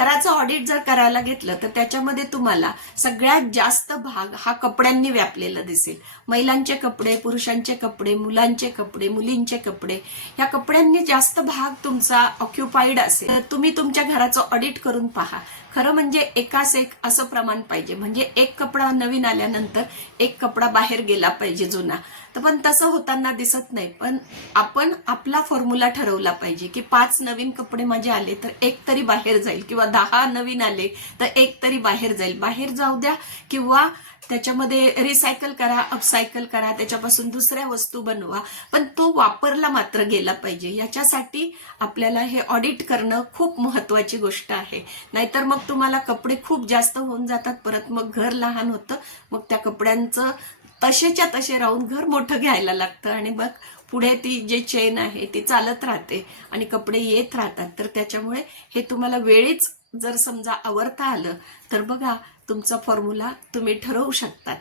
घराचं ऑडिट जर करायला घेतलं तर त्याच्यामध्ये तुम्हाला सगळ्यात जास्त भाग हा कपड्यांनी व्यापलेला दिसेल. महिलांचे कपडे, पुरुषांचे कपडे, मुलांचे कपडे, मुलींचे कपडे, ह्या कपड्यांनी जास्त भाग तुमचा ऑक्युपाईड असेल. तर तुम्ही तुमच्या घराचं ऑडिट करून पहा. खरं म्हणजे एकास एक असं प्रमाण पाहिजे, म्हणजे एक कपडा नवीन आल्यानंतर एक कपडा बाहेर गेला पाहिजे जुना. तर पण तसं होताना दिसत नाही. पण आपण आपला फॉर्म्युला ठरवला पाहिजे की 5 नवीन कपडे माझे आले तर एक तरी बाहेर जाईल, किंवा 10 नवीन आले तर एक तरी बाहेर जाईल. बाहेर जाऊ द्या, किंवा त्याच्यामध्ये रिसायकल करा, अपसायकल करा, त्याच्यापासून दुसऱ्या वस्तू बनवा, पण तो वापरला मात्र गेला पाहिजे. याच्यासाठी आपल्याला हे ऑडिट करणं खूप महत्वाची गोष्ट आहे. नाहीतर मग तुम्हाला कपडे खूप जास्त होऊन जातात, परत मग घर लहान होतं, मग त्या कपड्यांचं तसेच्या तसे राहून घर मोठं घ्यायला लागतं, आणि मग पुढे ती जे चेन आहे ती चालत राहते आणि कपडे येत राहतात. तर त्याच्यामुळे हे तुम्हाला वेळीच जर समजा आवरता आलं तर बघा, तुमचा फॉर्म्युला तुम्ही ठरवू शकतात.